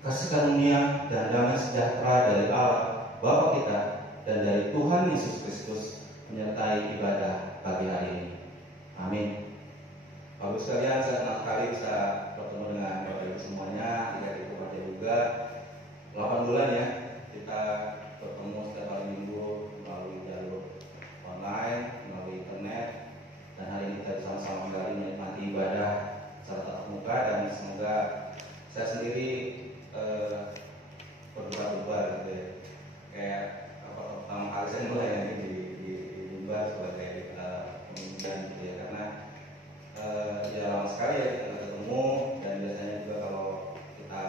kasih karunia dan damai sejahtera dari Allah Bapa kita dan dari Tuhan Yesus Kristus menyertai ibadah pagi hari ini. Amin. Bapak sekalian, saya senang sekali bisa bertemu dengan Bapak Ibu semuanya. Tidak diperhati juga 8 bulan ya kita bertemu setiap hari Minggu melalui jalur online, melalui internet, dan hari ini kita sama-sama kembali menikmati ibadah secara tatap muka. Dan semoga saya sendiri berubah-ubah gitu ya. Kayak pertama kali saya mulai nanti di Limbar sebagai pemimpin gitu ya, karena ya lama sekali ya kita ketemu, dan biasanya juga kalau kita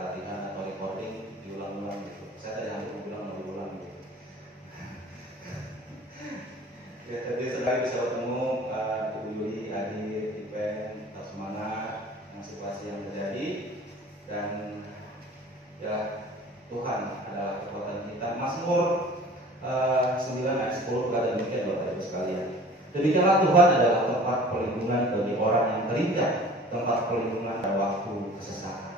latihan atau recording diulang-ulang gitu. Saya tadi hampir mau diulang gitu. Ya, tadi sekali bisa bertemu Ibu Yuli, Adi, Ipen, tetap semangat dengan situasi yang terjadi, dan ya Tuhan adalah kekuatan kita. Mazmur 9 ayat 10 berkata demikian Bapak Ibu sekalian. Demikianlah Tuhan adalah tempat perlindungan bagi orang yang terinjak, tempat perlindungan pada waktu kesesakan.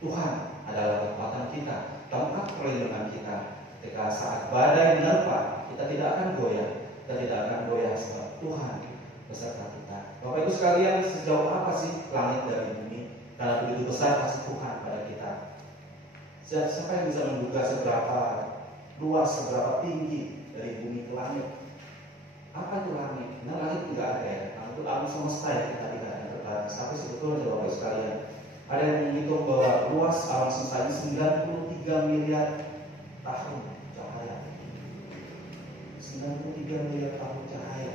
Tuhan adalah kekuatan kita, tempat perlindungan kita. Ketika saat badai menerpa, kita tidak akan goyah. Kita tidak akan goyah sebab Tuhan beserta kita. Bapak Ibu sekalian, sejauh apa sih langit dari bumi? Karena begitu besar kasih Tuhan pada kita. Siapa yang bisa menduga seberapa luas, seberapa tinggi dari bumi ke langit? Apa itu langit? Nah, langit tidak ada ya. Langit itu alam semesta yang kita lihat yang terbatas. Tapi sebetulnya Bapak Ibu sekalian, ada yang menghitung bahwa luas alam semesta ini 93 miliar tahun cahaya. 93 miliar tahun cahaya.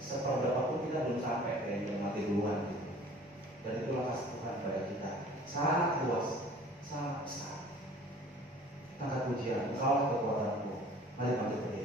Seberapa pun kita belum sampai ke yang mati duluan gitu. Dan itulah kasih Tuhan pada kita. Sangat luas, sangat besar. Angkat pujian, Engkaulah kekuatanku. Mari berdiri.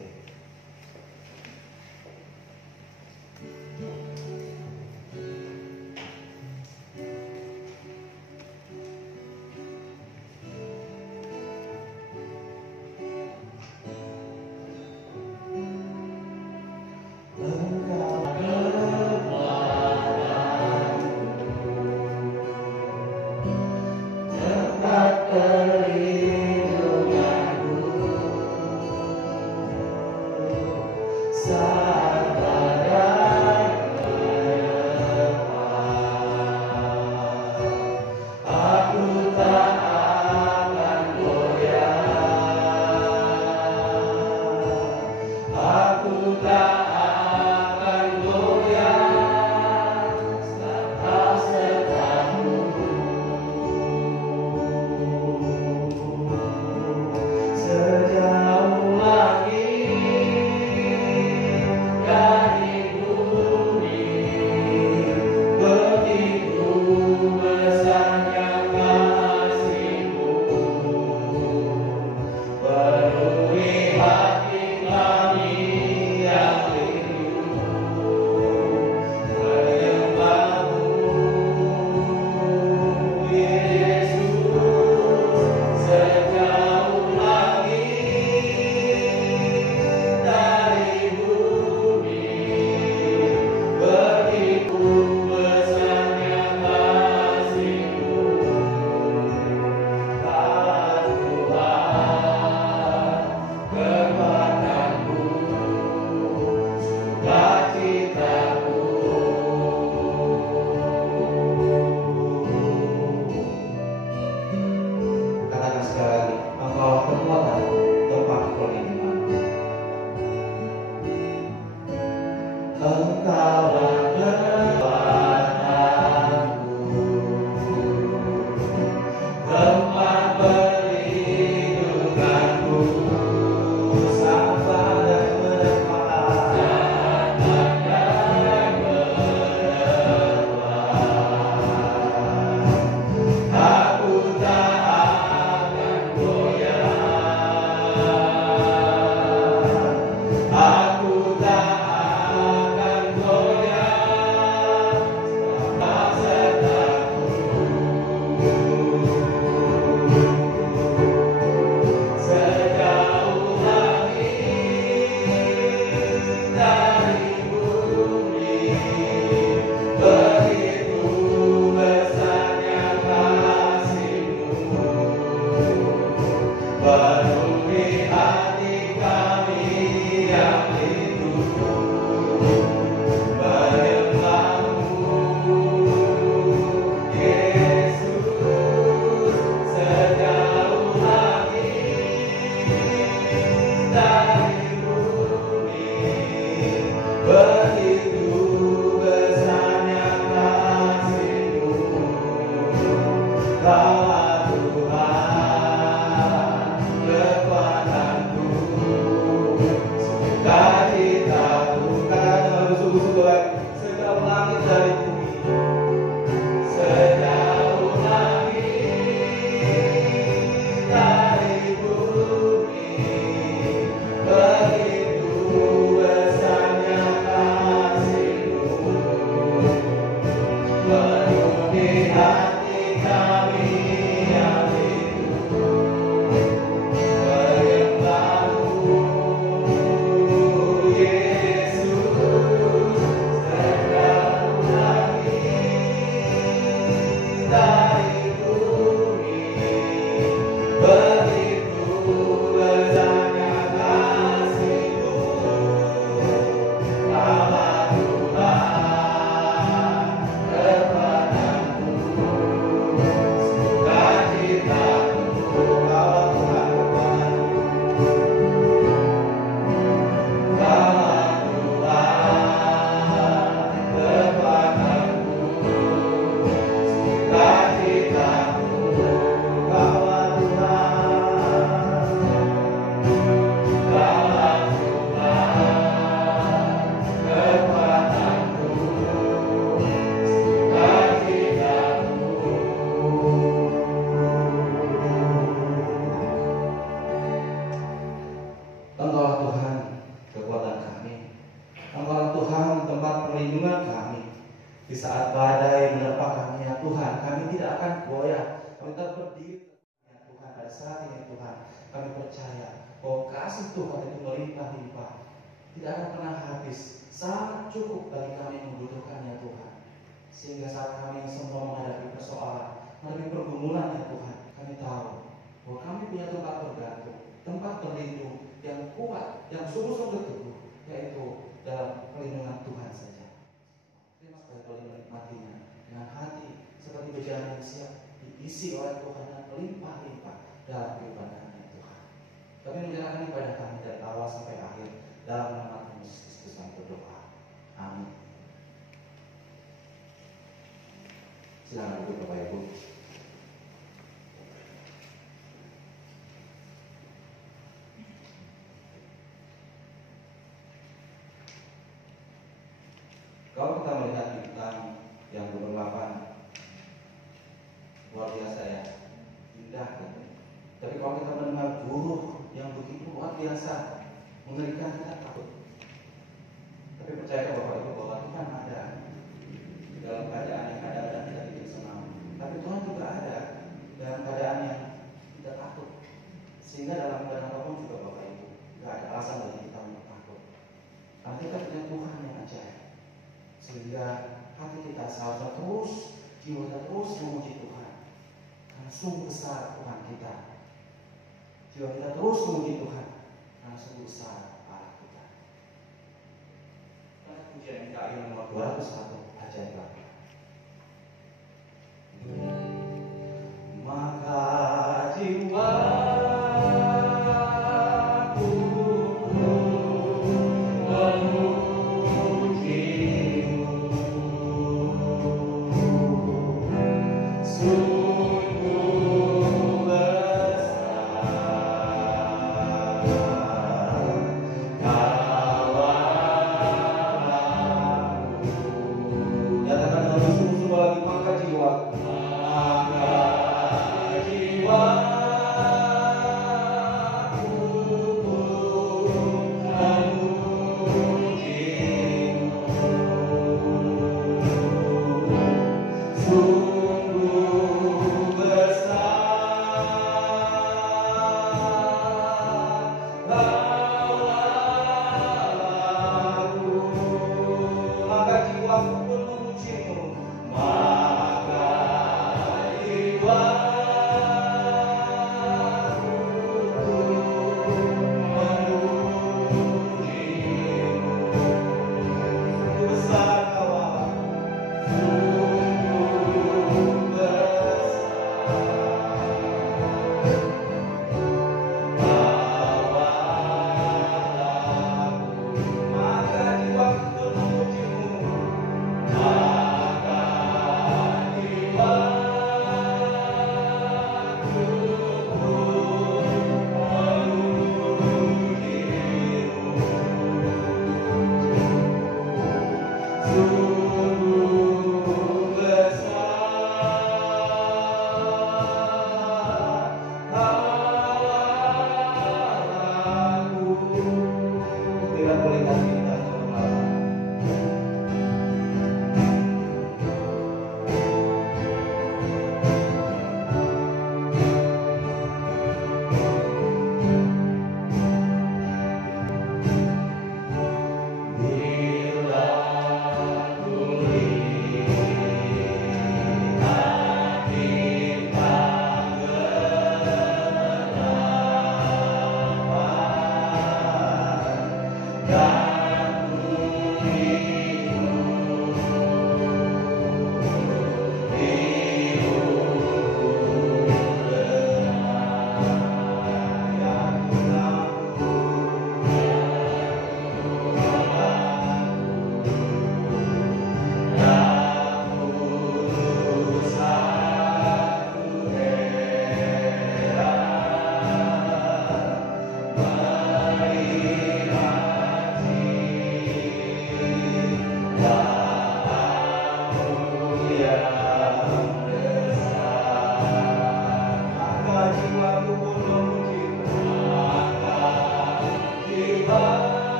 Silakan duduk Bapak Ibu. Kalau kita melihat bintang yang berdelapan, luar biasa ya, indah kan? Tapi kalau kita mendengar guru yang begitu luar biasa, mengerikan, kita takut. Tapi percaya Bapak Ibu bahwa Tuhan ada di dalam keadaan yang ada dan tidak bikin senang. Tapi Tuhan juga ada dalam keadaan yang tidak takut. Sehingga dalam keadaan apapun juga Bapak Ibu, tidak ada alasan bagi kita untuk takut. Karena kita punya Tuhan yang ajaib. Sehingga hati kita seharusnya terus, jiwa kita terus memuji Tuhan. Karena sungguh besar Tuhan kita. Jiwa kita terus memuji Tuhan. Karena sungguh besar Allah kita. Karena pujian MKI nomor 201, ajaib Bapak. Maka jiwa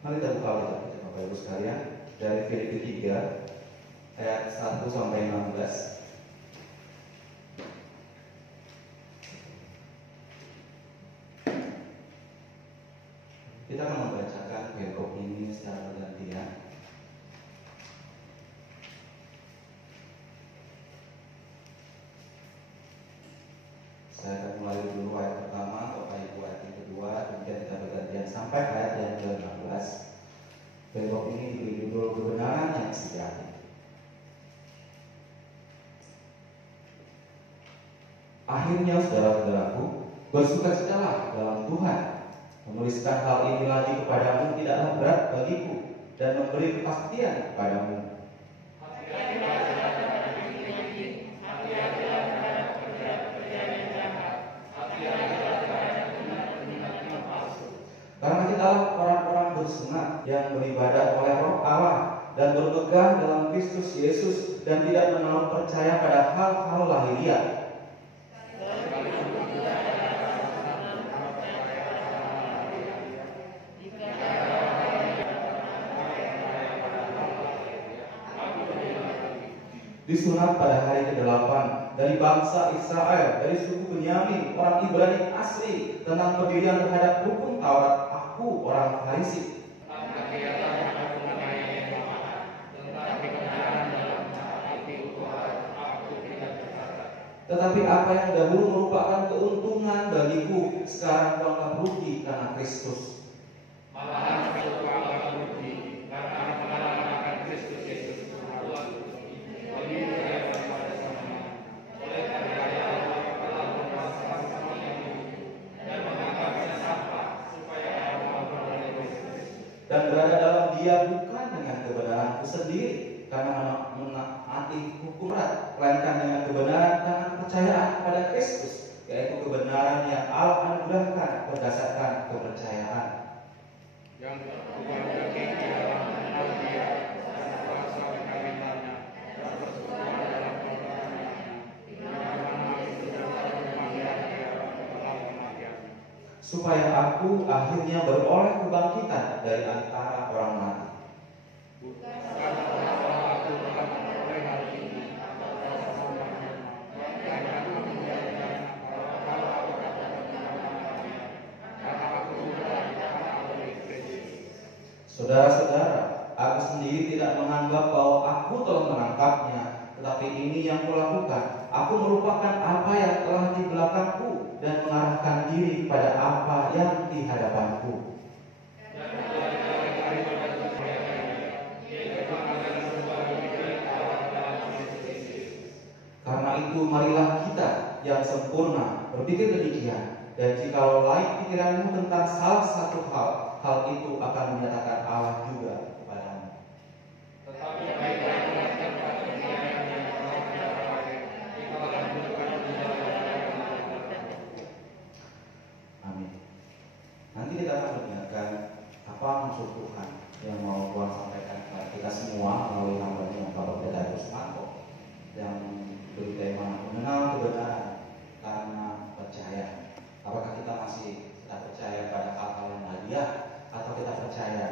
Mari kita buka Alkitab kita Bapak Ibu sekalian dari Filipi 3 ayat 1 sampai 16. Kita akan membacakan perikop ini secara bergantian. Saya akan mulai dulu ayat pertama, Bapak Ibu ayat yang kedua, kemudian kita bergantian sampai ayat yang ke-16. Perikop ini diberi judul kebenaran yang sejati. Akhirnya saudara-saudaraku, bersukacitalah dalam Tuhan. Menuliskan hal ini lagi kepadamu tidaklah berat bagiku dan memberi kepastian kepadamu. Karena kitalah orang-orang bersunat yang beribadah oleh Roh Allah dan berpegang dalam Kristus Yesus dan tidak menaruh percaya pada hal-hal lahiriah. Disunat pada hari ke-8 dari bangsa Israel, dari suku Benyamin, orang Ibrani asli, tentang pendirian terhadap hukum Taurat, aku orang Farisi. Tetapi apa yang dahulu merupakan keuntungan bagiku, sekarang kuanggap rugi karena Kristus. Malahan aku kuanggap rugi karena mengalahkan Kristus Yesus. Dan berada dalam Dia bukan dengan kebenaranku sendiri karena menaati hukum berat, melainkan dengan kebenaran karena kepercayaan kepada Kristus, yaitu kebenaran yang Allah anugerahkan berdasarkan kepercayaan. Yang supaya aku akhirnya beroleh kebangkitan dari antara orang mati. Saudara-saudara, aku sendiri tidak menganggap bahwa aku telah menangkapnya, tetapi ini yang kulakukan. Aku merupakan apa yang telah di belakangku dan mengarahkan diri pada apa yang di hadapanku. Karena itu marilah kita yang sempurna berpikir demikian, dan jikalau lain pikiranmu tentang salah satu hal, hal itu akan menyatakan Allah juga kepadamu. Amin. Nanti kita akan mendengarkan apa maksud Tuhan yang mau Tuhan sampaikan kepada kita semua melalui hamba-Nya Bapak Pendeta Rusmanto yang beri tema mengenal kebenaran karena percaya. Apakah kita masih percaya pada hal-hal yang lahiriah atau kita percaya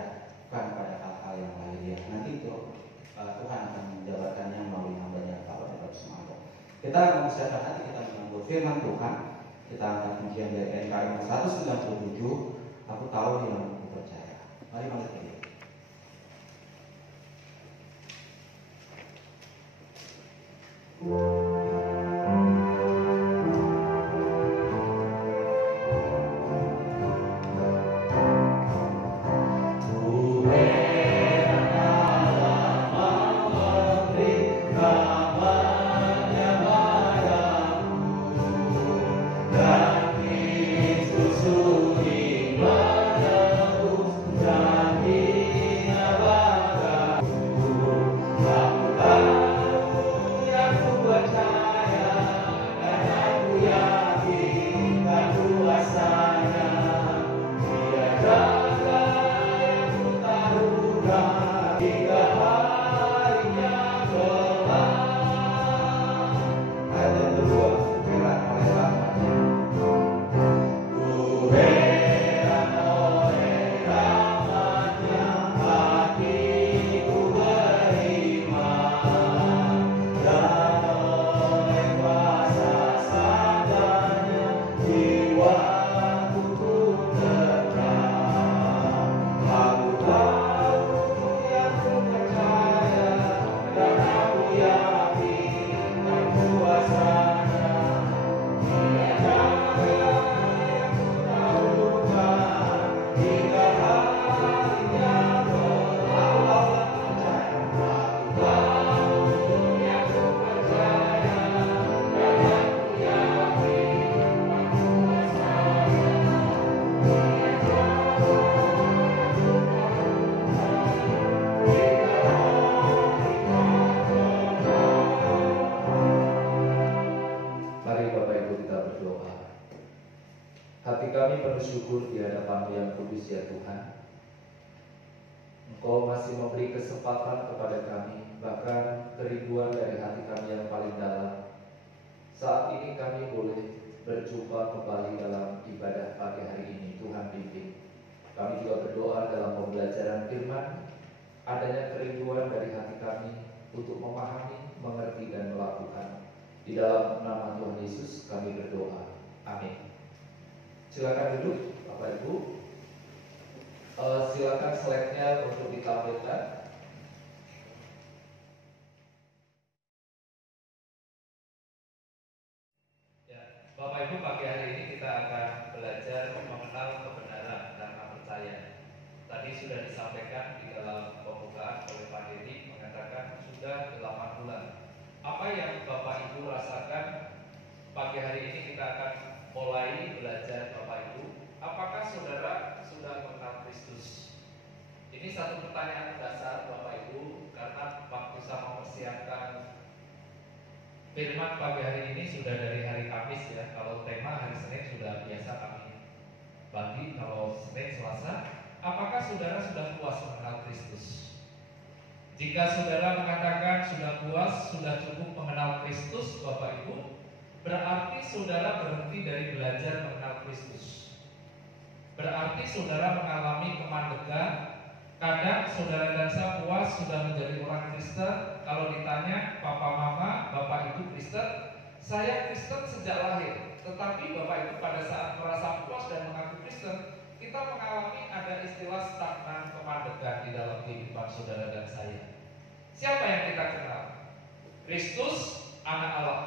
bukan pada hal-hal yang lahiriah? Nanti itu Tuhan akan menjabarkannya melalui hamba-Nya Bapak Pendeta Rusmanto. Kita akan mempersiapkan hati kita menyambut firman Tuhan. Kita akan pujian dari NKRI 197. Aku tahu di dalam aku percaya. Mari kita. Dan Kristus suri mana Bersyukur di hadapan yang kudus ya Tuhan. Engkau masih memberi kesempatan kepada kami, bahkan kerinduan dari hati kami yang paling dalam. Saat ini kami boleh berjumpa kembali dalam ibadah pagi hari ini. Tuhan bimbing. Kami juga berdoa dalam pembelajaran firman, adanya kerinduan dari hati kami untuk memahami, mengerti dan melakukan. Di dalam nama Tuhan Yesus kami berdoa. Amin. Silakan duduk Bapak Ibu. Silakan slide-nya untuk ditampilkan. Ya, Bapak Ibu, pagi hari ini kita akan belajar mengenal kebenaran karena percaya. Tadi sudah disampaikan di dalam pembukaan oleh Pak Dedi, mengatakan sudah 8 bulan. Apa yang Bapak Ibu rasakan pagi hari ini? Kita akan mulai belajar Bapak Ibu. Apakah saudara sudah mengenal Kristus? Ini satu pertanyaan dasar Bapak Ibu, karena waktu saya mempersiapkan firman pagi hari ini sudah dari hari Kamis ya. Kalau tema hari Senin sudah biasa kami bagi, kalau Senin Selasa. Apakah saudara sudah puas mengenal Kristus? Jika saudara mengatakan sudah puas, sudah cukup mengenal Kristus Bapak Ibu, berarti saudara berhenti dari belajar mengenal Kristus. Berarti saudara mengalami kemandegan. Kadang saudara dan saya puas sudah menjadi orang Kristen. Kalau ditanya papa mama, bapak ibu Kristen, saya Kristen sejak lahir. Tetapi bapak ibu pada saat merasa puas dan mengaku Kristen, kita mengalami ada istilah stagnan kemandegan di dalam kehidupan saudara dan saya. Siapa yang kita kenal? Kristus, anak Allah.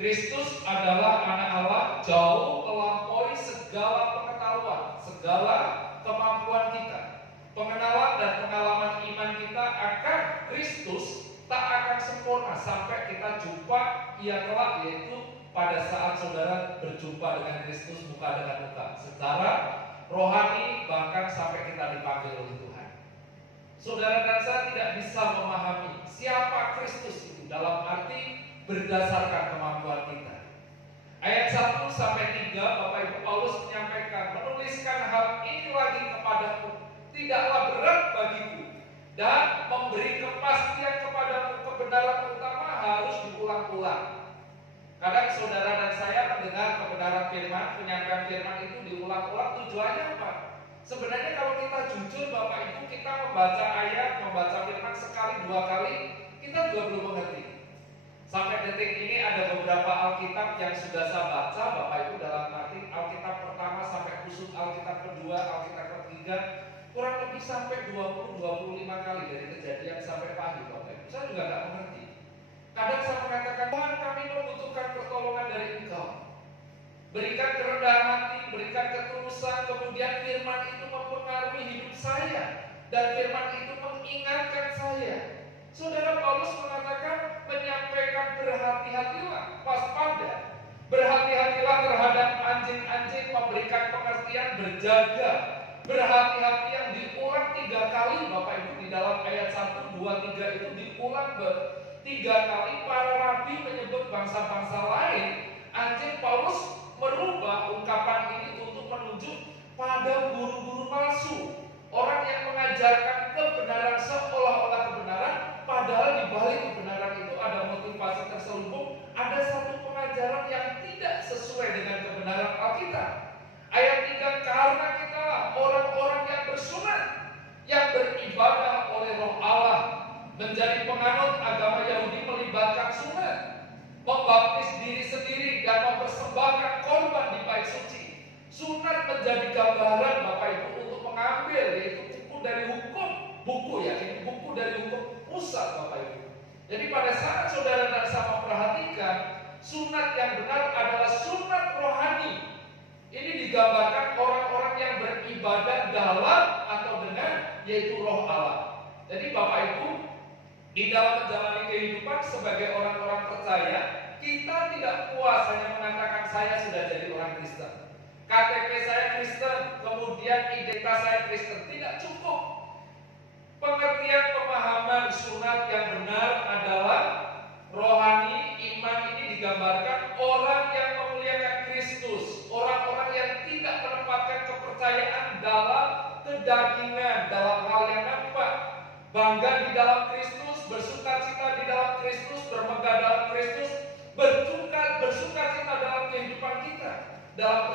Kristus adalah anak Allah, jauh melampaui segala pengetahuan, segala kemampuan kita. Pengenalan dan pengalaman iman kita akan Kristus tak akan sempurna sampai kita jumpa ia kelak, yaitu pada saat saudara berjumpa dengan Kristus muka dengan muka secara rohani, bahkan sampai kita dipanggil oleh Tuhan. Saudara dan saya tidak bisa memahami siapa Kristus itu dalam arti berdasarkan kemampuan kita. Ayat 1 sampai 3 Bapak Ibu Paulus menyampaikan, menuliskan hal ini lagi kepadamu tidaklah berat bagiku, dan memberi kepastian kepadamu kebenaran utama harus diulang-ulang. Kadang saudara dan saya mendengar kebenaran firman, penyampaian firman itu diulang-ulang, tujuannya apa? Sebenarnya kalau kita jujur Bapak Ibu, kita membaca ayat, membaca firman sekali, 2 kali, kita juga belum mengerti. Sampai detik ini ada beberapa Alkitab yang sudah saya baca Bapak Ibu, dalam arti Alkitab pertama sampai khusus Alkitab kedua, Alkitab ketiga, kurang lebih sampai 20-25 kali dari Kejadian sampai pagi Bapak Ibu. Saya juga nggak mengerti. Kadang saya mengatakan, Tuhan kami membutuhkan pertolongan dari Engkau. Berikan kerendahan hati, berikan ketulusan, kemudian firman itu mempengaruhi hidup saya. Dan firman itu mengingatkan saya. Saudara Paulus mengatakan, menyampaikan berhati-hatilah, waspada. Berhati-hatilah terhadap anjing-anjing, memberikan pengertian, berjaga. Berhati-hati yang diulang 3 kali Bapak Ibu di dalam ayat 1, 2, 3 itu diulang 3 kali. Para rabi menyebut bangsa-bangsa lain anjing. Paulus merubah ungkapan ini untuk menunjuk pada guru-guru palsu, orang yang mengajarkan kebenaran Menjadi penganut agama Yahudi melibatkan sunat, membaptis diri sendiri dan mempersembahkan korban di bait suci. Sunat menjadi gambaran Bapak Ibu untuk mengambil yaitu buku dari hukum, ini buku dari hukum Musa Bapak Ibu. Jadi pada saat saudara dan saya memperhatikan, sunat yang benar adalah sunat rohani. Ini digambarkan orang-orang yang beribadah dalam atau dengan yaitu roh Allah. Jadi Bapak Ibu, di dalam menjalani kehidupan sebagai orang-orang percaya, kita tidak puas hanya mengatakan saya sudah jadi orang Kristen, KTP saya Kristen, kemudian identitas saya Kristen. Tidak cukup. Pengertian pemahaman sunat yang benar adalah rohani. Iman ini digambarkan orang yang memuliakan Kristus, orang-orang yang tidak menempatkan kepercayaan dalam kedagingan, dalam hal yang nampak, bangga di dalam Kristus, bersukacita di dalam Kristus, bermegah dalam Kristus, bersukacita dalam kehidupan kita, dalam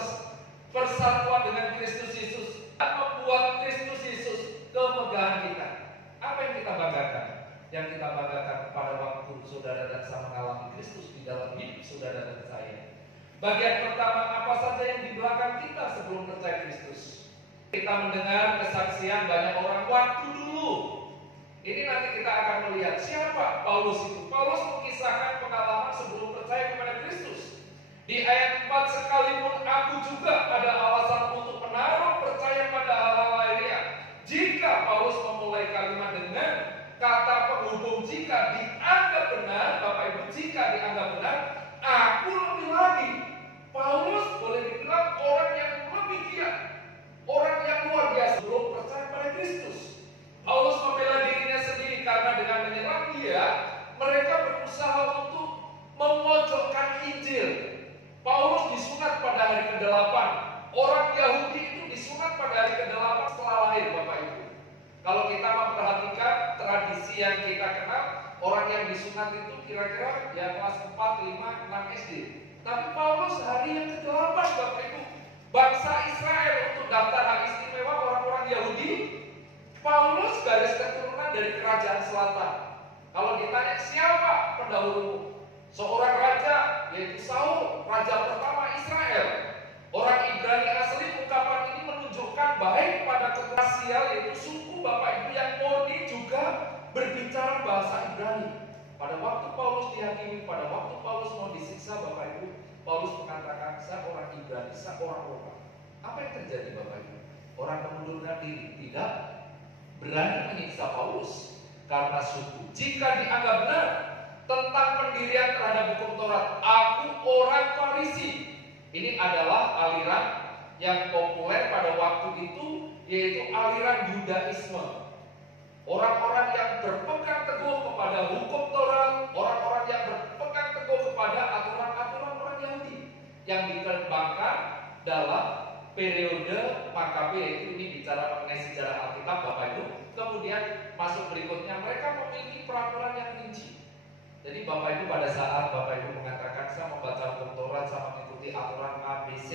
persatuan dengan Kristus Yesus, dan membuat Kristus Yesus kemegahan kita. Apa yang kita banggakan? Yang kita banggakan pada waktu saudara dan saya mengalami Kristus di dalam hidup saudara dan saya. Bagian pertama, apa saja yang di belakang kita sebelum percaya Kristus? Kita mendengar kesaksian banyak orang waktu dulu. Ini nanti kita akan melihat siapa Paulus itu. Paulus mengisahkan pengalaman sebelum percaya kepada Kristus. Di ayat 4, sekalipun aku juga ada alasan untuk menaruh percaya pada hal-hal lainnya. Jika Paulus memulai kalimat dengan kata penghubung jika dianggap benar, Bapak Ibu, jika dianggap benar, aku lebih lagi. Paulus boleh dibilang orang yang lebih giat, orang yang luar biasa belum percaya pada Kristus. Paulus membela dirinya sendiri karena dengan menyerang dia, mereka berusaha untuk memojokkan Injil. Paulus disunat pada hari ke-8. Orang Yahudi itu disunat pada hari ke-8 setelah lahir, Bapak Ibu. Kalau kita memperhatikan tradisi yang kita kenal, orang yang disunat itu kira-kira ya kelas 4, 5, 6 SD. Tapi Paulus hari yang ke-8, Bapak Ibu. Bangsa Israel untuk daftar hak istimewa orang-orang Yahudi, Paulus garis keturunan dari kerajaan selatan. Kalau ditanya siapa pendahulumu? Seorang raja, yaitu Saul, raja pertama Israel. Orang Ibrani asli, ungkapan ini menunjukkan baik pada rasial, yaitu suku Bapak Ibu yang murni juga berbicara bahasa Ibrani. Pada waktu Paulus dihakimi, pada waktu Paulus mau disiksa, Bapak Ibu, Paulus mengatakan saya orang Ibrani, saya orang Roma. Apa yang terjadi Bapak Ibu? Orang mengundurkan diri, tidak berani menyiksa Paulus karena suku. Jika dianggap benar tentang pendirian terhadap hukum Taurat, aku orang Farisi. Ini adalah aliran yang populer pada waktu itu, yaitu aliran Yudaisme. Orang-orang yang berpegang teguh kepada hukum Taurat, orang-orang yang berpegang teguh kepada aturan-aturan orang Yahudi yang dikembangkan dalam periode Makabe, yaitu ini bicara mengenai sejarah Alkitab, Bapak Ibu. Kemudian masuk berikutnya, mereka memiliki peraturan yang rinci. Jadi Bapak Ibu, pada saat Bapak Ibu mengatakan saya membaca hukum Taurat, saya mengikuti aturan ABC,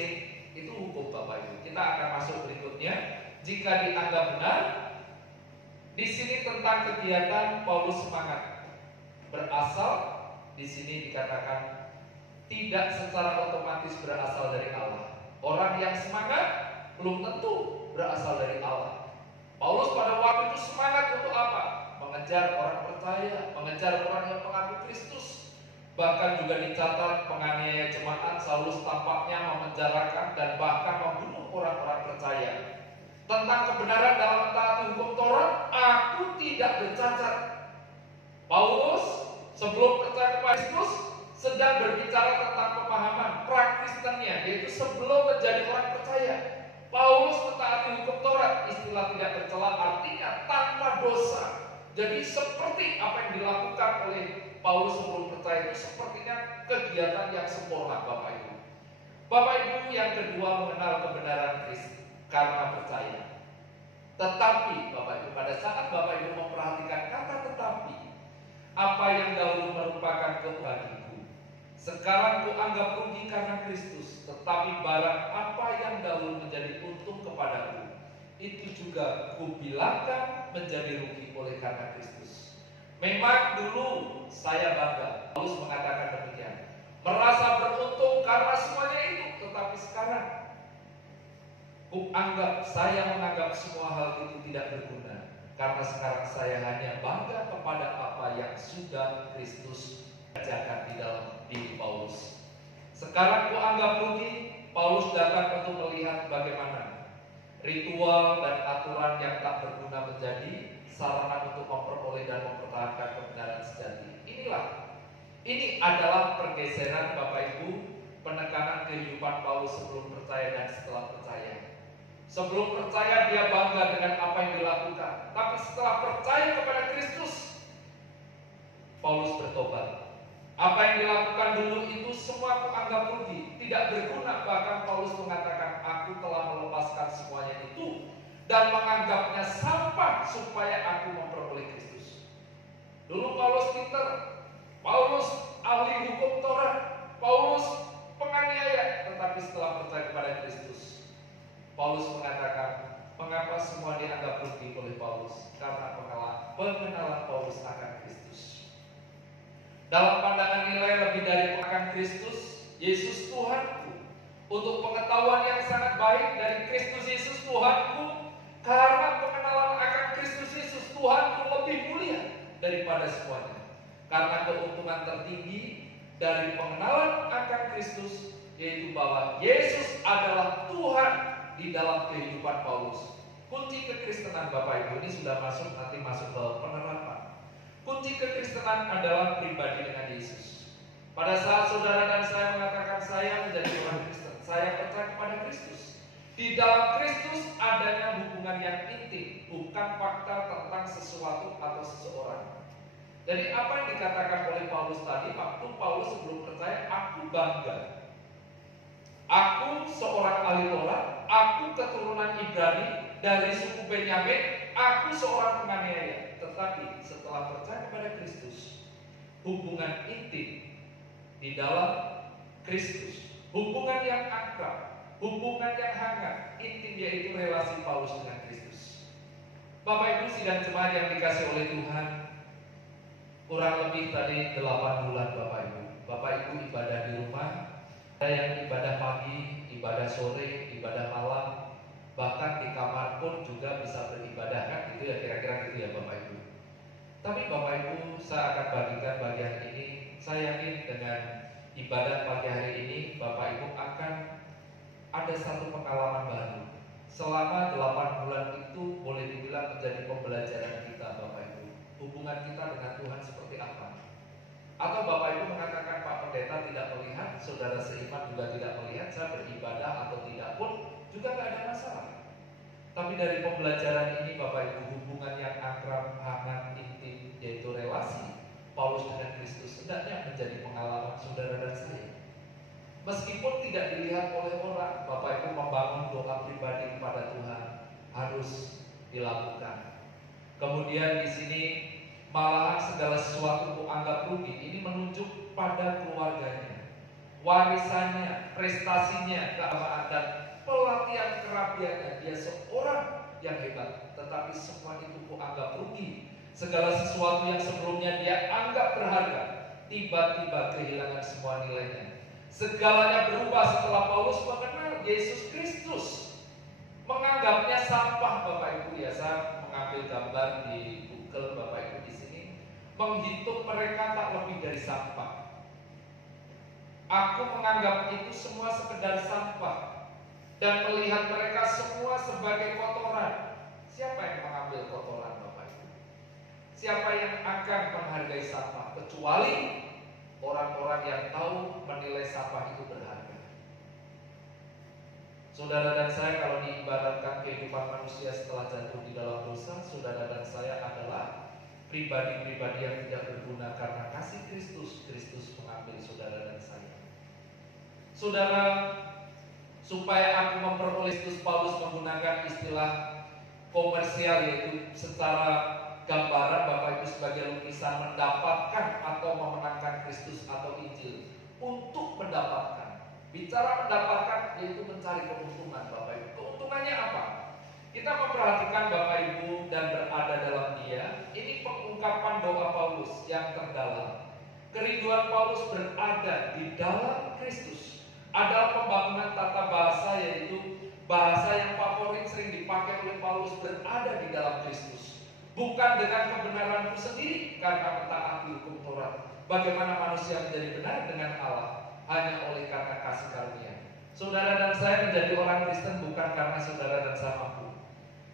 itu hukum Bapak Ibu. Kita akan masuk berikutnya. Jika dianggap benar, di sini tentang kegiatan Paulus semangat berasal, di sini dikatakan tidak secara otomatis berasal dari Allah. Orang yang semangat belum tentu berasal dari Allah. Paulus pada waktu itu semangat untuk apa? Mengejar orang percaya, mengejar orang yang mengaku Kristus. Bahkan juga dicatat penganiaya jemaat, Saulus tampaknya memenjarakan dan bahkan membunuh orang-orang percaya. Tentang kebenaran dalam mentaati hukum Taurat, aku tidak bercacat. Paulus sebelum percaya kepada Kristus sedang berbicara tentang pemahaman prakristennya, yaitu sebelum menjadi orang percaya. Paulus mentaati hukum Taurat, istilah tidak tercela artinya tanpa dosa. Jadi seperti apa yang dilakukan oleh Paulus sebelum percaya itu sepertinya kegiatan yang sempurna, Bapak Ibu. Bapak Ibu, yang kedua, mengenal kebenaran Kristus karena percaya. Tetapi Bapak Ibu, pada saat Bapak Ibu memperhatikan kata tetapi, apa yang dahulu merupakan kebagiku, sekarang kuanggap rugi karena Kristus. Tetapi barang apa yang dahulu menjadi untung kepadaku, itu juga kubilangkan menjadi rugi oleh karena Kristus. Memang dulu saya bangga, Paulus mengatakan demikian, merasa beruntung karena semuanya itu, tetapi sekarang saya menganggap semua hal itu tidak berguna, karena sekarang saya hanya bangga kepada apa yang sudah Kristus kerjakan di dalam diri Paulus. Sekarang kuanggap rugi Paulus datang untuk melihat bagaimana ritual dan aturan yang tak berguna menjadi sarana untuk memperoleh dan mempertahankan kebenaran sejati. Ini adalah pergeseran Bapak Ibu, penekanan kehidupan Paulus sebelum percaya dan setelah percaya. Sebelum percaya dia bangga dengan apa yang dilakukan, tapi setelah percaya kepada Kristus, Paulus bertobat. Apa yang dilakukan dulu itu semua aku anggap rugi, tidak berguna. Bahkan Paulus mengatakan, aku telah melepaskan semuanya itu dan menganggapnya sampah supaya aku memperoleh Kristus. Dulu Paulus pintar, Paulus ahli hukum Taurat, Paulus penganiaya, tetapi setelah percaya kepada Kristus, Paulus mengatakan, mengapa semua dianggap rugi oleh Paulus? Karena pengenalan Paulus akan Kristus. Dalam pandangan nilai lebih dari akan Kristus, Yesus Tuhanku, untuk pengetahuan yang sangat baik dari Kristus Yesus Tuhanku, karena pengenalan akan Kristus Yesus Tuhanku lebih mulia daripada semuanya. Karena keuntungan tertinggi dari pengenalan akan Kristus, yaitu bahwa Yesus adalah Tuhan di dalam kehidupan Paulus. Kunci kekristenan Bapak Ibu ini sudah nanti masuk ke penerapan. Kunci kekristenan adalah pribadi dengan Yesus. Pada saat saudara dan saya mengatakan saya menjadi orang Kristen, saya percaya kepada Kristus. Di dalam Kristus adanya hubungan yang intim, bukan fakta tentang sesuatu atau seseorang. Jadi apa yang dikatakan oleh Paulus tadi, waktu Paulus sebelum percaya, aku bangga. Aku seorang ahli Taurat, aku keturunan Ibrani dari suku Benyamin, aku seorang penganiaya. Tetapi setelah percaya kepada Kristus, hubungan intim di dalam Kristus, hubungan yang akrab, hubungan yang hangat, intim, yaitu relasi Paulus dengan Kristus. Bapak Ibu sidang jemaat yang dikasih oleh Tuhan, kurang lebih tadi 8 bulan Bapak Ibu. Bapak Ibu ibadah di rumah, ada yang ibadah pagi, ibadah sore, ibadah malam, bahkan di kamar pun juga bisa beribadah, kan? Itu ya kira-kira gitu ya Bapak Ibu. Tapi Bapak Ibu, saya akan bagikan bagian ini. Saya yakin dengan ibadah pagi hari ini, Bapak Ibu akan ada satu pengalaman baru. Selama 8 bulan itu boleh dibilang menjadi pembelajaran kita Bapak Ibu. Hubungan kita dengan Tuhan seperti apa? Atau Bapak Ibu mengatakan, Pak Pendeta tidak melihat, saudara seiman juga tidak melihat, saya beribadah atau tidak pun juga tidak ada masalah. Tapi dari pembelajaran ini Bapak Ibu, hubungan yang akrab, hangat, intim, yaitu relasi Paulus dengan Kristus, hendaknya menjadi pengalaman saudara dan saya. Meskipun tidak dilihat oleh orang, Bapak Ibu membangun doa pribadi kepada Tuhan harus dilakukan. Kemudian di sini malahan segala sesuatu kuanggap rugi, ini menunjuk pada keluarganya, warisannya, prestasinya, keagamaan dan pelatihan kerabiannya. Dia seorang yang hebat, tetapi semua itu kuanggap rugi. Segala sesuatu yang sebelumnya dia anggap berharga, tiba-tiba kehilangan semua nilainya. Segalanya berubah setelah Paulus mengenal Yesus Kristus. Menganggapnya sampah Bapak Ibu. Ya, saya mengambil gambar di Google Bapak Ibu di sini. Menghitung mereka tak lebih dari sampah. Aku menganggap itu semua sekedar sampah dan melihat mereka semua sebagai kotoran. Siapa yang mengambil kotoran Bapak Ibu? Siapa yang akan menghargai sampah? Kecuali orang-orang yang tahu menilai sampah itu berharga. Saudara dan saya, kalau diibaratkan kehidupan manusia setelah jatuh di dalam dosa, saudara dan saya adalah pribadi-pribadi yang tidak berguna karena kasih Kristus. Kristus mengambil saudara dan saya. Saudara, supaya aku memperoleh Kristus, Paulus menggunakan istilah komersial, yaitu secara gambaran Bapak Ibu sebagai lukisan, mendapatkan atau memenangkan Kristus atau Injil. Untuk mendapatkan, bicara mendapatkan yaitu mencari keuntungan Bapak Ibu. Keuntungannya apa? Kita memperhatikan Bapak Ibu dan berada dalam Dia. Ini pengungkapan doa Paulus. Kerinduan Paulus berada di dalam Kristus adalah pembangunan tata bahasa, yaitu bahasa yang favorit sering dipakai oleh Paulus, berada di dalam Kristus. Bukan dengan kebenaranku sendiri karena mentaati hukum Taurat. Bagaimana manusia menjadi benar dengan Allah? Hanya oleh karena kasih karunia. Saudara dan saya menjadi orang Kristen bukan karena saudara dan saya mampu.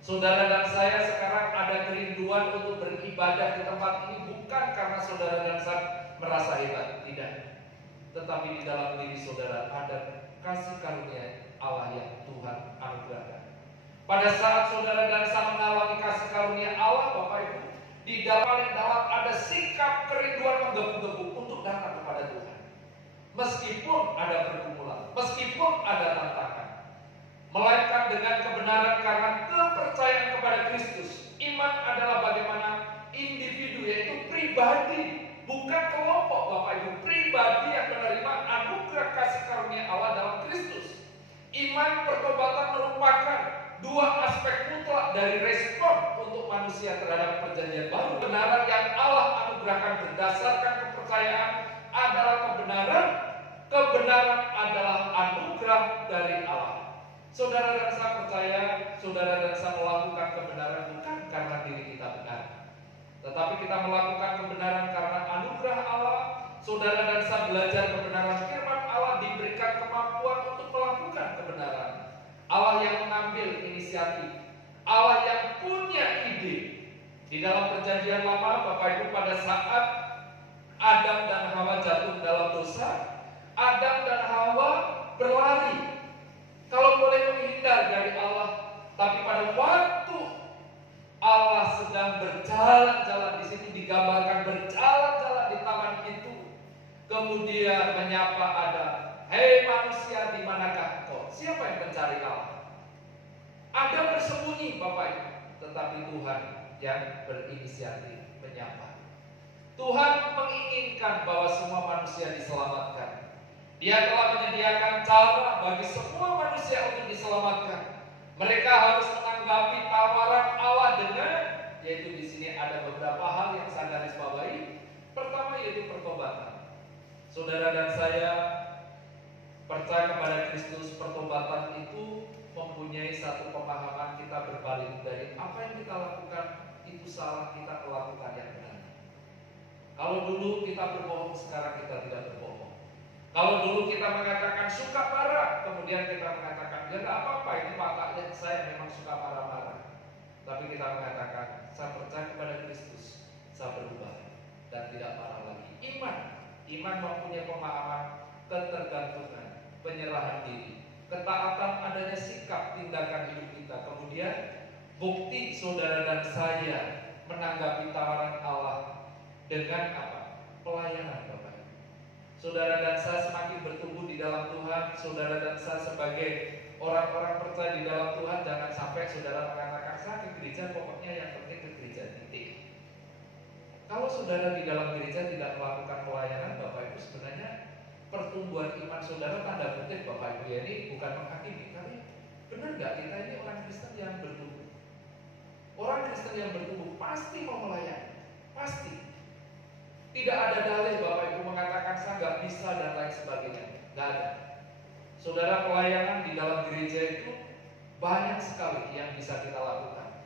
Saudara dan saya sekarang ada kerinduan untuk beribadah di tempat ini bukan karena saudara dan saya merasa hebat, tidak. Tetapi di dalam diri saudara ada kasih karunia Allah yang Tuhan anugerahkan. Pada saat saudara dan saya mengalami kasih karunia Allah, Bapak Ibu, di dalam paling dalam ada sikap kerinduan menggebu-gebu untuk datang kepada Tuhan. Meskipun ada pergumulan, meskipun ada tantangan, melainkan dengan kebenaran karena kepercayaan kepada Kristus. Iman adalah bagaimana individu, yaitu pribadi, bukan kelompok, Bapak Ibu, pribadi yang menerima anugerah kasih karunia Allah dalam Kristus. Iman pertobatan merupakan dua aspek mutlak dari respon untuk manusia terhadap perjanjian baru. Kebenaran yang Allah anugerahkan berdasarkan kepercayaan adalah kebenaran. Kebenaran adalah anugerah dari Allah. Saudara dan saya percaya, saudara dan saya melakukan kebenaran bukan karena diri kita benar, tetapi kita melakukan kebenaran karena anugerah Allah. Saudara dan saya belajar kebenaran firman Allah, diberikan kemampuan untuk melakukan kebenaran. Allah yang mengambil inisiatif, Allah yang punya ide. Di dalam perjanjian lama, Bapak Ibu, pada saat Adam dan Hawa jatuh dalam dosa, Adam dan Hawa berlari, kalau boleh menghindar dari Allah. Tapi pada waktu Allah sedang berjalan-jalan, di situ digambarkan berjalan-jalan di taman itu, kemudian menyapa Adam, "Hei manusia, di manakah engkau?" Siapa yang mencari Allah? Adam bersembunyi, Bapak Ibu, tetapi Tuhan yang berinisiatif menyapa. Tuhan menginginkan bahwa semua manusia diselamatkan. Dia telah menyediakan cara bagi semua manusia untuk diselamatkan. Mereka harus menanggapi tawaran Allah dengan, yaitu di sini ada beberapa hal yang saya garis bawahi. Pertama yaitu pertobatan. Saudara dan saya percaya kepada Kristus, pertobatan itu mempunyai satu pemahaman, kita berbalik dari apa yang kita lakukan itu salah, kita melakukan yang benar. Kalau dulu kita berbohong, sekarang kita tidak berbohong. Kalau dulu kita mengatakan suka marah, kemudian kita mengatakan ya nggak apa-apa, ini wataknya saya memang suka marah-marah. Tapi kita mengatakan saya percaya kepada Kristus, saya berubah dan tidak marah lagi. Iman mempunyai pemahaman ketergantungan, penyerahan diri, ketaatan, adanya sikap tindakan hidup kita. Kemudian bukti saudara dan saya menanggapi tawaran Allah dengan apa? Pelayanan, Bapak. Saudara dan saya semakin bertumbuh di dalam Tuhan. Saudara dan saya sebagai orang-orang percaya di dalam Tuhan, jangan sampai saudara mengatakan saya ke gereja, pokoknya yang penting ke gereja, titik. Kalau saudara di dalam gereja tidak melakukan pelayanan, Bapak Ibu, sebenarnya pertumbuhan iman saudara tanda kutip, Bapak Ibu, ya, ini bukan menghakimi, tapi benar nggak kita ini orang Kristen yang bertumbuh? Orang Kristen yang bertumbuh pasti mau melayani, pasti. Tidak ada dalih Bapak Ibu mengatakan saya nggak bisa dan lain sebagainya, nggak ada. Saudara, pelayanan di dalam gereja itu banyak sekali yang bisa kita lakukan.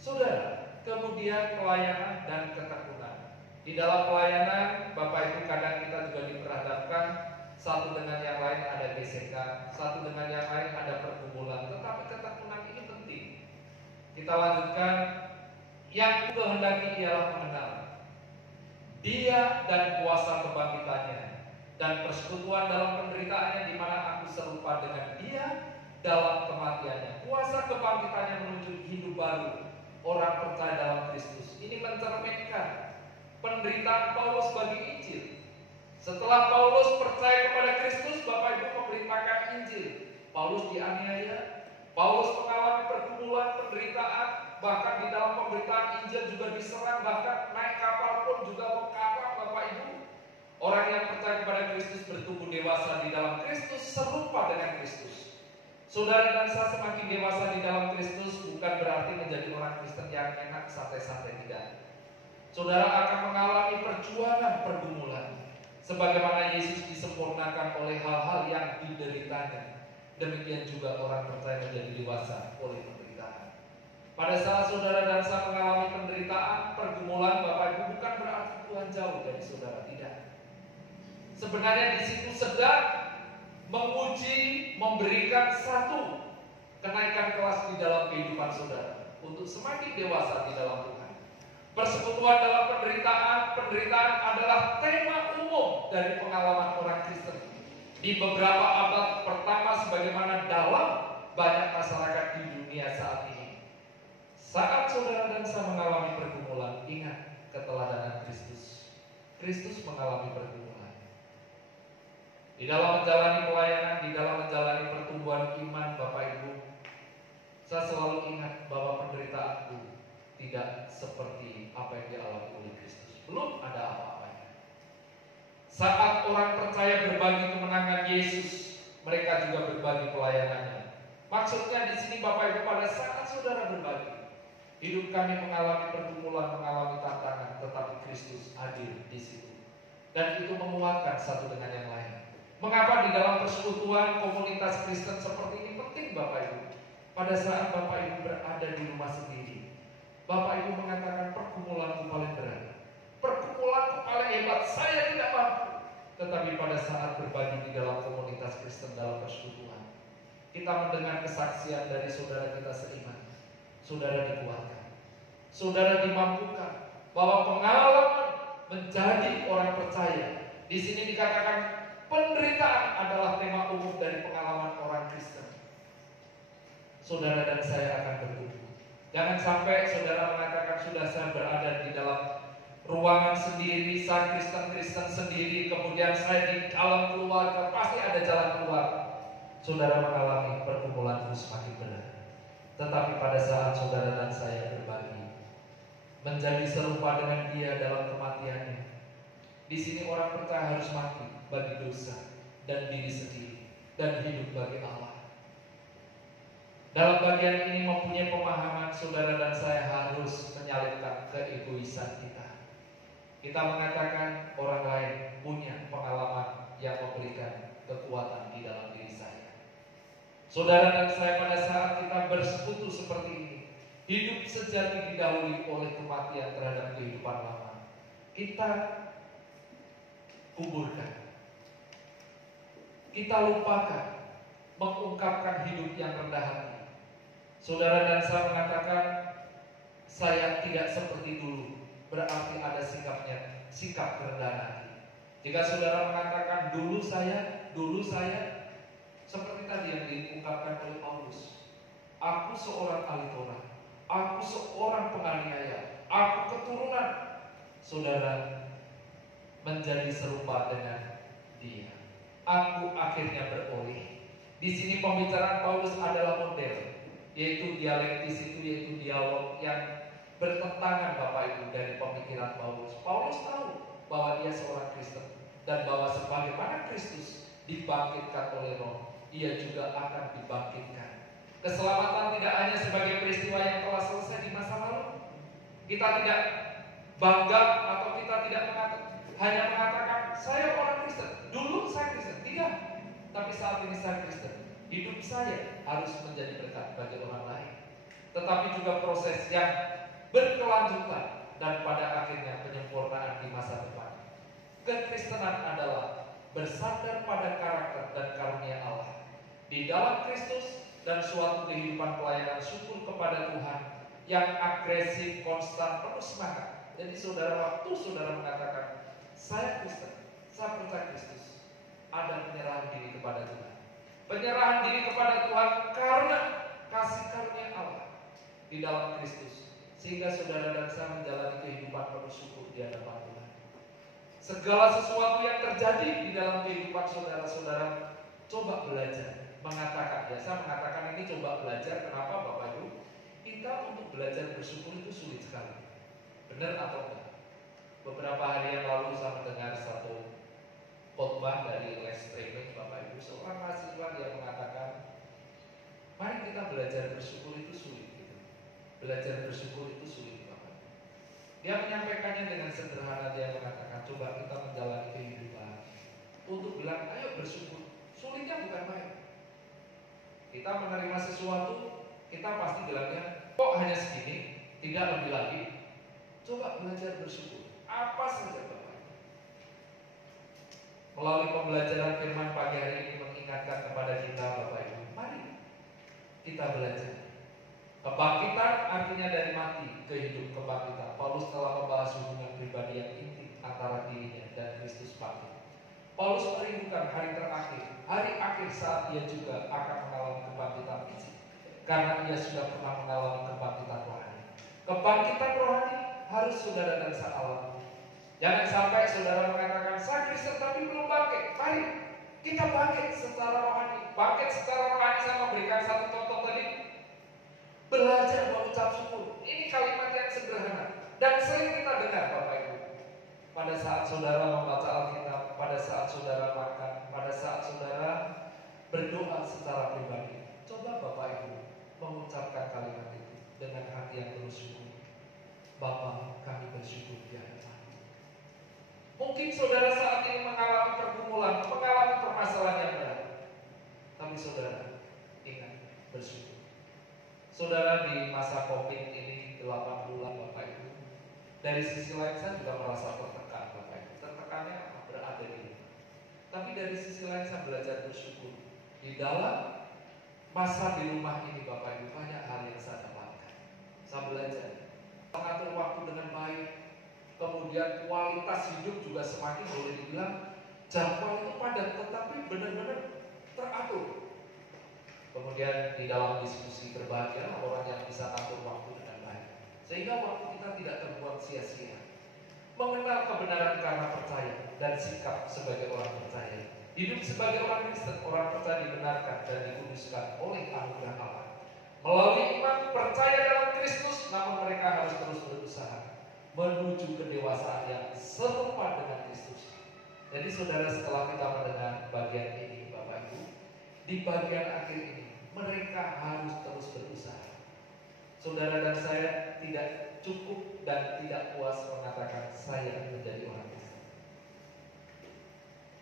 Saudara, kemudian pelayanan dan ketekunan. Di dalam pelayanan, Bapak Ibu, kadang kita juga diperhadapkan satu dengan yang lain ada gesekan, satu dengan yang lain ada pergumulan. Tetapi ketekunan ini penting. Kita lanjutkan, yang kehendaki ialah mengenal Dia dan kuasa kebangkitannya dan persekutuan dalam penderitaannya, di mana aku serupa dengan Dia dalam kematiannya. Kuasa kebangkitannya menuju hidup baru orang percaya dalam Kristus. Ini mencerminkan penderitaan Paulus bagi Injil. Setelah Paulus percaya kepada Kristus, Bapak Ibu, memberitakan Injil, Paulus dianiaya, Paulus mengalami pergumulan, penderitaan, bahkan di dalam pemberitaan Injil juga diserang, bahkan naik kapal pun juga mau kapal, Bapak Ibu. Orang yang percaya kepada Kristus bertumbuh dewasa di dalam Kristus, serupa dengan Kristus. Saudara dan saya semakin dewasa di dalam Kristus bukan berarti menjadi orang Kristen yang enak santai-santai, tidak. Saudara akan mengalami perjuangan, pergumulan. Sebagaimana Yesus disempurnakan oleh hal-hal yang dideritanya, demikian juga orang percaya menjadi dewasa oleh penderitaan. Pada saat saudara dan saya mengalami penderitaan, pergumulan, Bapak Ibu, bukan berarti Tuhan jauh dari saudara, tidak. Sebenarnya di situ sedang menguji, memberikan satu kenaikan kelas di dalam kehidupan saudara untuk semakin dewasa di dalam Tuhan. Persekutuan dalam penderitaan adalah tema umum dari pengalaman orang Kristen di beberapa abad pertama, sebagaimana dalam banyak masyarakat di dunia saat ini. Saat saudara dan saya mengalami pergumulan, ingat keteladanan Kristus. Kristus mengalami pergumulan. Di dalam menjalani pelayanan, di dalam menjalani pertumbuhan iman, Bapak Ibu, saya selalu ingat bahwa penderitaanku tidak seperti apa yang dialami oleh Kristus. Belum ada apa-apanya. Saat orang percaya berbagi kemenangan Yesus, mereka juga berbagi pelayanannya. Maksudnya di sini Bapak Ibu, pada saat saudara berbagi, hidup kami mengalami pergumulan, mengalami tantangan, tetapi Kristus hadir di situ. Dan itu menguatkan satu dengan yang lain. Mengapa di dalam persekutuan komunitas Kristen seperti ini penting, Bapak Ibu? Pada saat Bapak Ibu berada di rumah sendiri, Bapak Ibu mengatakan pergumulanku paling berat, pergumulanku paling hebat, saya tidak mampu. Tetapi pada saat berbagi di dalam komunitas Kristen dalam persekutuan, kita mendengar kesaksian dari saudara kita seiman. Saudara dikuatkan, saudara dimampukan, bahwa pengalaman menjadi orang percaya. Di sini dikatakan penderitaan adalah tema umum dari pengalaman orang Kristen. Saudara dan saya akan bertumbuh. Jangan sampai saudara mengatakan sudah saya berada di dalam ruangan sendiri, saya Kristen sendiri, kemudian saya di dalam keluarga, pasti ada jalan keluar. Saudara mengalami pergumulanku semakin berat. Tetapi pada saat saudara dan saya berbagi, menjadi serupa dengan Dia dalam kematiannya. Di sini orang percaya harus mati bagi dosa dan diri sendiri, dan hidup bagi Allah. Dalam bagian ini mempunyai pemahaman saudara dan saya harus menyalipkan keegoisan kita. Kita mengatakan orang lain punya pengalaman yang memberikan kekuatan di dalam diri saya. Saudara dan saya, pada saat kita bersekutu seperti ini, hidup sejati didahului oleh kematian terhadap kehidupan lama. Kita kuburkan, kita lupakan, mengungkapkan hidup yang rendah hati. Saudara dan saya mengatakan, saya tidak seperti dulu, berarti ada sikap kerendahan hati. Jika saudara mengatakan dulu saya, seperti tadi yang diungkapkan oleh Paulus, aku seorang ahli Taurat, aku seorang penganiaya, aku keturunan. Saudara menjadi serupa dengan Dia. Aku akhirnya beroleh. Di sini pembicaraan Paulus adalah model, yaitu dialektis itu, yaitu dialog yang bertentangan Bapak Ibu dari pemikiran Paulus. Paulus tahu bahwa dia seorang Kristen dan bahwa sebagaimana Kristus dibangkitkan oleh Roh, Ia juga akan dibangkitkan. Keselamatan tidak hanya sebagai peristiwa yang telah selesai di masa lalu. Kita tidak bangga atau kita tidak hanya mengatakan saya orang Kristen, dulu saya Kristen. Tidak, tapi saat ini saya Kristen. Hidup saya harus menjadi berkat bagi orang lain. Tetapi juga proses yang berkelanjutan dan pada akhirnya penyempurnaan di masa depan. Kekristenan adalah bersandar pada karakter dan karunia Allah di dalam Kristus dan suatu kehidupan pelayanan syukur kepada Tuhan yang agresif, konstan, penuh semangat. Jadi saudara, waktu saudara mengatakan saya Kristen, saya percaya Kristus, ada penyerahan diri kepada Tuhan. Penyerahan diri kepada Tuhan karena kasih karunia Allah di dalam Kristus, sehingga saudara dan saya menjalani kehidupan penuh syukur di hadapan Tuhan. Segala sesuatu yang terjadi di dalam kehidupan saudara-saudara, coba belajar mengatakan, ya saya mengatakan ini coba belajar. Kenapa Bapak Ibu? Kita untuk belajar bersyukur itu sulit sekali. Benar atau enggak? Beberapa hari yang lalu saya mendengar satu khotbah dari Les Treming, Bapak Ibu, seorang mahasiswa yang mengatakan, mari kita belajar bersyukur itu sulit gitu. Belajar bersyukur itu sulit, Bapak Ibu. Dia menyampaikannya dengan sederhana. Dia mengatakan, coba kita menjalani kehidupan untuk bilang, ayo bersyukur. Sulitnya bukan main. Kita menerima sesuatu, kita pasti bilangnya, kok hanya segini, tidak lebih lagi. Coba belajar bersyukur. Apa saja Bapak. Melalui pembelajaran firman pagi hari ini mengingatkan kepada kita Bapak Ibu, mari kita belajar. Kebangkitan artinya dari mati ke hidup kebangkitan. Paulus telah membahas hubungan pribadi yang intim antara dirinya dan Kristus bangkit. Paulus merindukan hari terakhir, hari akhir saat ia juga akan mengalami kebangkitan fisik, karena ia sudah pernah mengalami kebangkitan rohani. Kebangkitan rohani harus saudara dan saya alami. Jangan sampai saudara mengatakan, saya Kristen tapi belum bangkit. Mari kita bangkit secara rohani. Bangkit secara rohani, saya memberikan satu contoh tadi. Belajar mengucap syukur. Ini kalimat yang sederhana dan sering kita dengar Bapak Ibu. Pada saat saudara membaca Alkitab, pada saat saudara makan, pada saat saudara berdoa secara pribadi, coba Bapak Ibu mengucapkan kalimat itu dengan hati yang bersyukur. Bapa, kami bersyukur di hadapan-Mu. Mungkin saudara saat ini mengalami pergumulan, mengalami permasalahan yang berat, tapi saudara ingat bersyukur. Saudara, di masa COVID ini 8 bulan Bapak Ibu, dari sisi lain saya juga merasa tertekan Bapak Ibu. Tertekannya berada di rumah. Tapi dari sisi lain saya belajar bersyukur. Di dalam masa di rumah ini Bapak Ibu, banyak hal yang saya dapatkan. Saya belajar mengatur waktu dengan baik. Kemudian kualitas hidup juga semakin boleh dibilang jadwal itu padat, tetapi benar-benar teratur. Kemudian di dalam diskusi berbahagia orang yang bisa atur waktu dengan baik, sehingga waktu kita tidak terbuang sia-sia. Mengenal kebenaran karena percaya dan sikap sebagai orang percaya. Hidup sebagai orang Kristen, orang percaya dibenarkan dan dikuduskan oleh anugerah Allah. Melalui iman percaya dalam Kristus, namun mereka harus terus berusaha menuju kedewasaan yang serupa dengan Kristus. Jadi saudara, setelah kita mendengar bagian ini Bapak Ibu, di bagian akhir ini mereka harus terus berusaha. Saudara dan saya tidak cukup dan tidak puas mengatakan saya menjadi orang Kristen.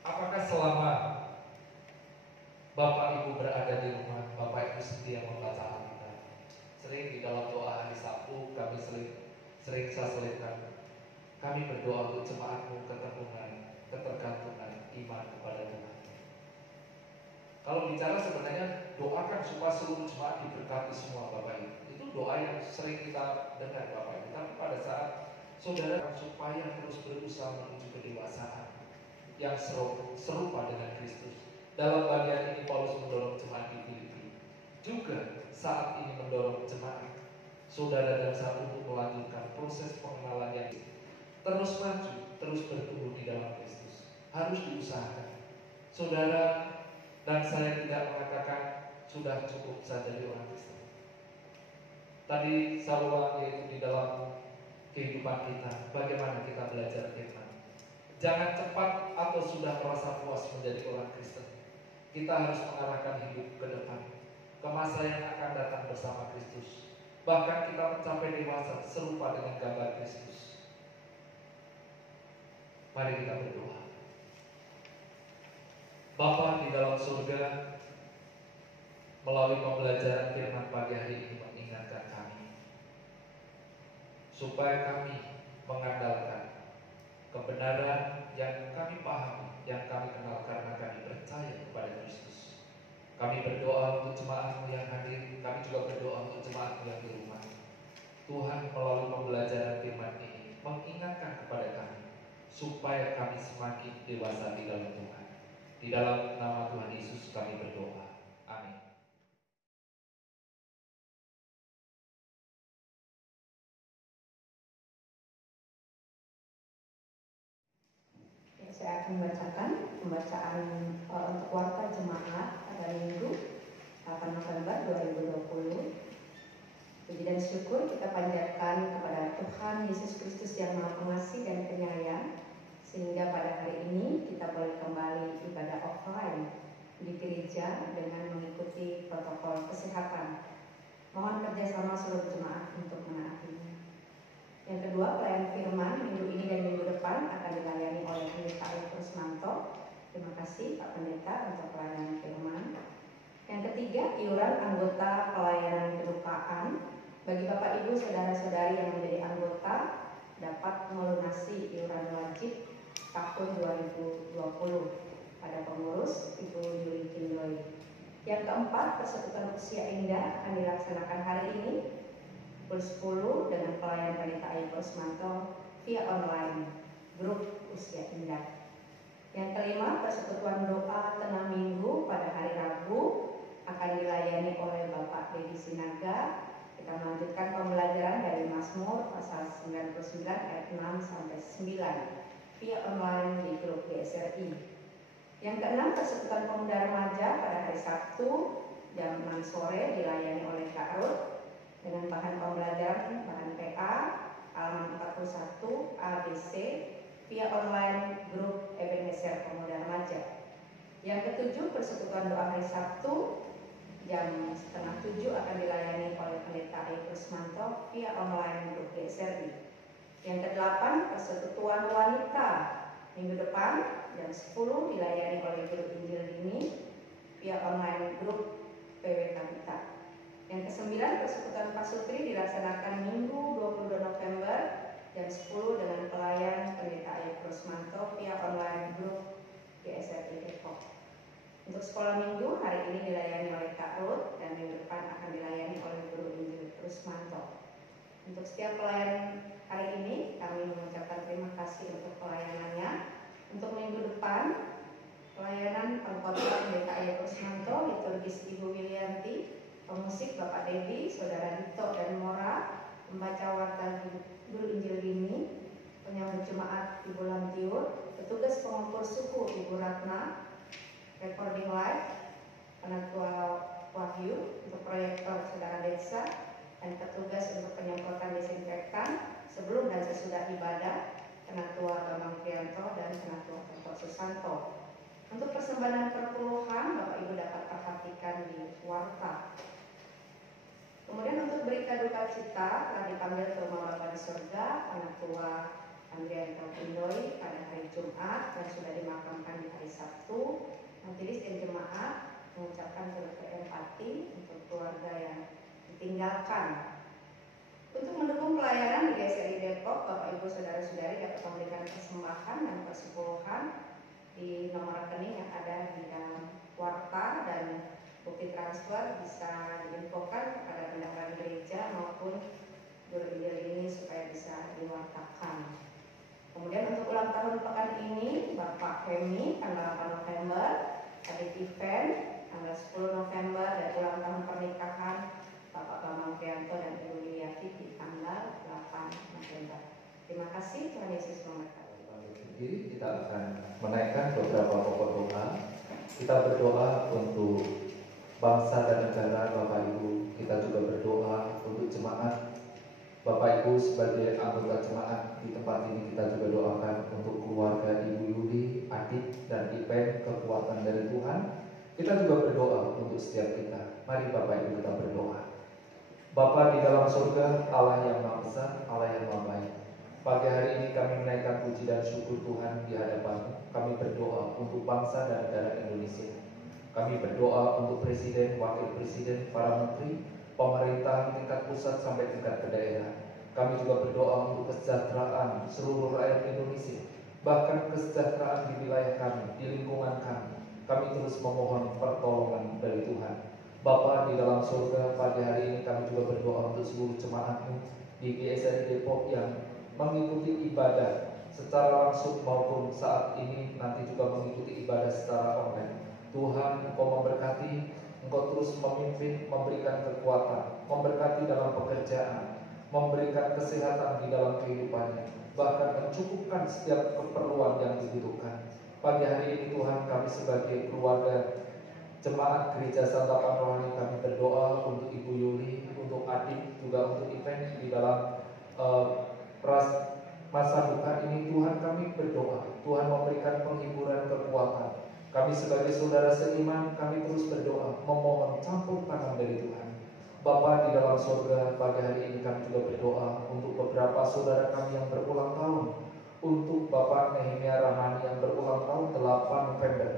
Apakah selama Bapak Ibu berada di rumah, Bapak Ibu setia membaca Alkitab? Sering di dalam doa hari Sabtu kami sering saya selipkan, kami berdoa untuk jemaatmu keteguhan, ketergantungan iman kepada Tuhan. Kalau bicara sebenarnya doakan supaya seluruh jemaat diberkati semua Bapak Ibu. Itu doa yang sering kita dengar Bapak Ibu. Tapi pada saat saudara supaya terus berusaha menuju kedewasaan yang serupa dengan Kristus. Dalam bagian ini Paulus mendorong jemaat di Filipi. Juga saat ini mendorong jemaat saudara dan saya untuk melanjutkan proses pengenalan yang terus maju, terus bertumbuh di dalam Kristus. Harus diusahakan. Saudara dan saya tidak mengatakan sudah cukup saya jadi orang Kristen. Tadi saya ulang, yaitu di dalam kehidupan kita, bagaimana kita belajar firman. Jangan cepat atau sudah merasa puas menjadi orang Kristen. Kita harus mengarahkan hidup ke depan, ke masa yang akan datang bersama Kristus. Bahkan kita mencapai dewasa serupa dengan gambar Kristus. Mari kita berdoa. Bapa di dalam surga, melalui pembelajaran firman pagi hari ini mengingatkan kami supaya kami mengandalkan kebenaran yang kami pahami, yang kami kenal karena kami percaya kepada Kristus. Kami berdoa untuk jemaat-Mu yang hadir, kami juga berdoa untuk jemaat-Mu yang di rumah. Tuhan, melalui pembelajaran firman ini mengingatkan kepada kami supaya kami semakin dewasa di dalam Tuhan. Di dalam nama Tuhan Yesus kami berdoa. Amin. Saya akan membacakan pembacaan untuk warta jemaat pada Minggu 8 November 2020. Puji dan syukur kita panjatkan kepada Tuhan Yesus Kristus yang Maha Pengasih dan Penyayang, sehingga pada hari ini kita boleh kembali ibadah offline di gereja dengan mengikuti protokol kesehatan. Mohon kerjasama seluruh jemaat untuk menaatinya. Yang kedua, pelayan Terima kasih Pak Pendeta untuk pelayanan firman. Yang ketiga, iuran anggota pelayanan kedupaan. Bagi Bapak Ibu saudara-saudari yang menjadi anggota dapat melunasi iuran wajib tahun 2020 pada pengurus Ibu Yuli Kindoi. Yang keempat, persekutuan usia indah akan dilaksanakan hari ini pukul 10 dengan pelayan Pendeta Ayu Kusmanto via online grup usia indah. Yang kelima, persekutuan doa tengah minggu pada hari Rabu akan dilayani oleh Bapak Dedi Sinaga. Kita melanjutkan pembelajaran dari Mazmur pasal 99 ayat 6 sampai 9 via online di grup GSRI. Yang keenam, persekutuan pemuda remaja pada hari Sabtu jam 6 sore dilayani oleh Kak Ruth dengan bahan pembelajaran bahan PA halaman 41 ABC via online grup Ebenezer Pemuda Remaja. Yang ketujuh, persekutuan doa hari Sabtu jam 6:30 akan dilayani oleh Pendeta Ayu Kusmanto via online grup GSRI. Yang kedelapan, persekutuan wanita minggu depan jam 10 dilayani oleh grup Injil Dini via online grup PWK Kita. Yang kesembilan, persekutuan pasutri dilaksanakan Minggu 22 November jam 10 dengan pelayan Pendeta Ayu Kusmanto via online grup GSRI Depok. Untuk sekolah minggu hari ini dilayani oleh Kak Ruth dan minggu depan akan dilayani oleh Guru Injil Kusmanto. Untuk setiap pelayan hari ini kami mengucapkan terima kasih untuk pelayanannya. Untuk minggu depan pelayanan pengkhotbah Pendeta Ayu Kusmanto, liturgis Ibu Wilianti, pemusik Bapak Dedi, Saudara Dito dan Mora, membaca warta Guru Injil Dini, penyambut jemaat Ibu Lamtiur, petugas pengukur suku Ibu Ratna, recording live Penatua Wahyu, untuk proyektor Saudara Desa, dan petugas untuk penyemprotan desinfektan sebelum dan sesudah ibadah Penatua Bambang Prianto dan Penatua Toto Susanto. Untuk persembahan perpuluhan Bapak Ibu dapat perhatikan di warta. Kemudian untuk berita duka cita telah dipanggil ke rumah Bapa di surga Penatua Andrian Kindoi pada hari Jumat dan sudah dimakamkan di hari Sabtu. Majelis dan jemaat mengucapkan turut berempati untuk keluarga yang ditinggalkan. Untuk mendukung pelayanan di GSRI Depok, Bapak Ibu Saudara-saudari dapat memberikan persembahan dan persepuluhan di nomor rekening yang ada di dalam warta, dan bukti transfer bisa diinfokan kepada pendaftaran gereja maupun Guru Injil ini supaya bisa diwartakan. Kemudian untuk ulang tahun pekan ini Bapak Hemi tanggal 8 November, Adik Event tanggal 10 November, dan ulang tahun pernikahan Bapak Bambang Prianto dan Ibu Liliati di tanggal 8 November. Terima kasih, Tuhan Yesus memberkati. Kita akan menaikkan beberapa pokok doa. Kita berdoa untuk bangsa dan negara, Bapak Ibu. Kita juga berdoa untuk jemaat. Bapak Ibu sebagai anggota jemaat di tempat ini, kita juga doakan untuk keluarga Ibu Yuli, Adik, dan Ipen, kekuatan dari Tuhan. Kita juga berdoa untuk setiap kita. Mari Bapak Ibu kita berdoa. Bapa di dalam surga, Allah yang Maha Besar, Allah yang Maha Baik. Pagi hari ini kami menaikkan puji dan syukur Tuhan di hadapan-Mu. Kami berdoa untuk bangsa dan negara Indonesia. Kami berdoa untuk Presiden, Wakil Presiden, para Menteri, pemerintah tingkat pusat sampai tingkat ke daerah. Kami juga berdoa untuk kesejahteraan seluruh rakyat Indonesia, bahkan kesejahteraan di wilayah kami, di lingkungan kami. Kami terus memohon pertolongan dari Tuhan. Bapa di dalam surga, pada hari ini kami juga berdoa untuk seluruh jemaat-Mu di GSRI Depok yang mengikuti ibadah secara langsung maupun saat ini nanti juga mengikuti ibadah secara online. Tuhan, Engkau memberkati, Engkau terus memimpin, memberikan kekuatan, memberkati dalam pekerjaan, memberikan kesehatan di dalam kehidupannya, bahkan mencukupkan setiap keperluan yang dibutuhkan. Pagi hari ini Tuhan, kami sebagai keluarga jemaat Gereja Santapan Rohani, kami berdoa untuk Ibu Yuli, untuk Adik, juga untuk Ipen di dalam masa duka ini. Tuhan, kami berdoa, Tuhan memberikan penghiburan, kekuatan. Kami sebagai saudara seiman, kami terus berdoa, memohon campur tangan dari Tuhan. Bapa di dalam surga, pada hari ini kami juga berdoa untuk beberapa saudara kami yang berulang tahun, untuk Bapak Nehemia Rahmani yang berulang tahun 8 November.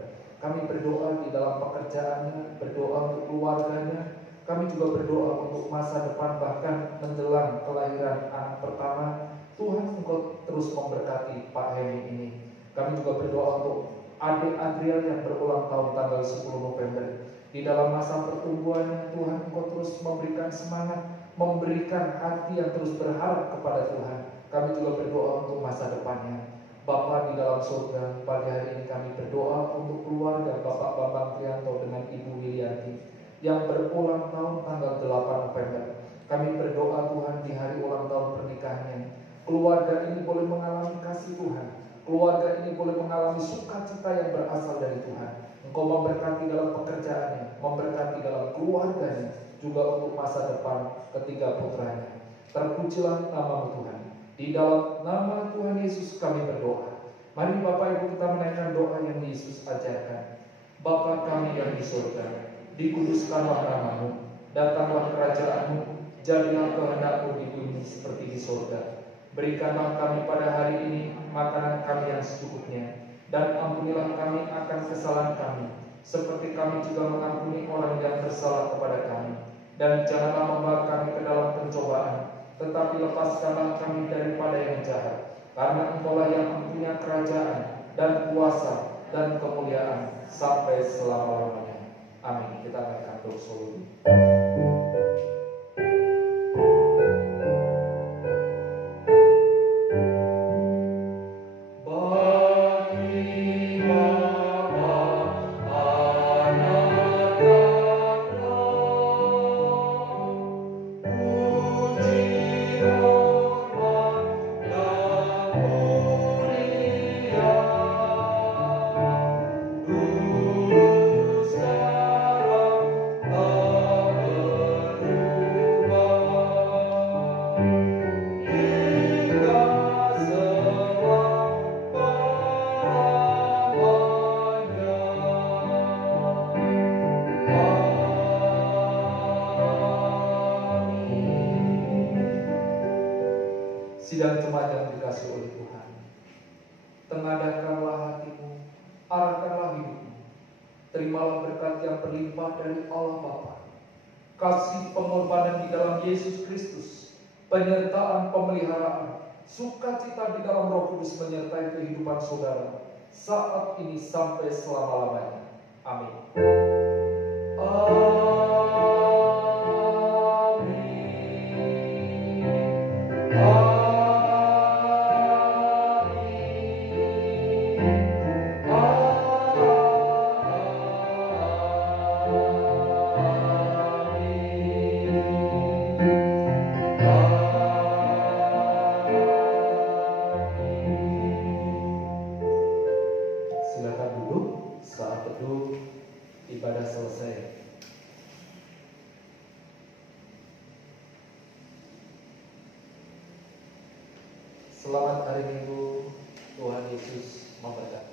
Kami berdoa di dalam pekerjaannya, berdoa untuk keluarganya. Kami juga berdoa untuk masa depan, bahkan menjelang kelahiran anak pertama. Tuhan Engkau terus memberkati Pak Hemi ini. Kami juga berdoa untuk adik Adriel yang berulang tahun tanggal 10 November. Di dalam masa pertumbuhannya, Tuhan Engkau terus memberikan semangat, memberikan hati yang terus berharap kepada Tuhan. Kami juga berdoa untuk masa depannya. Bapa di dalam surga, pagi hari ini kami berdoa untuk keluarga Bapak Bambang Trianto dengan Ibu Wilianti yang berulang tahun tanggal 8 November. Kami berdoa Tuhan di hari ulang tahun pernikahannya, keluarga ini boleh mengalami kasih Tuhan. Keluarga ini boleh mengalami sukacita yang berasal dari Tuhan. Engkau memberkati dalam pekerjaannya, memberkati dalam keluarganya, juga untuk masa depan ketiga putranya. Terpujilah nama-Mu Tuhan. Di dalam nama Tuhan Yesus kami berdoa. Mari Bapak Ibu kita menaikkan doa yang Yesus ajarkan. Bapa kami yang di surga, dikuduskanlah nama-Mu, datanglah kerajaan-Mu, jadilah kehendak-Mu di bumi seperti di surga. Berikanlah kami pada hari ini makanan kami yang secukupnya, dan ampunilah kami akan kesalahan kami, seperti kami juga mengampuni orang yang bersalah kepada kami. Dan janganlah membawa kami ke dalam pencobaan, tetapi lepaskanlah kami daripada yang jahat. Karena Engkau-lah yang mempunyai kerajaan dan kuasa dan kemuliaan sampai selama-lamanya. Amin. Kita naikkan doa. Sidang jemaat yang dikasihi oleh Tuhan, tengadahkanlah hatimu, arahkanlah hidupmu, terimalah berkat yang berlimpah dari Allah Bapa, kasih pengorbanan di dalam Yesus Kristus, penyertaan pemeliharaan, sukacita di dalam Roh Kudus menyertai kehidupan saudara saat ini sampai selama-lamanya. Amin. Silakan duduk saat teduh ibadah selesai. Selamat hari Minggu, Tuhan Yesus memberkati.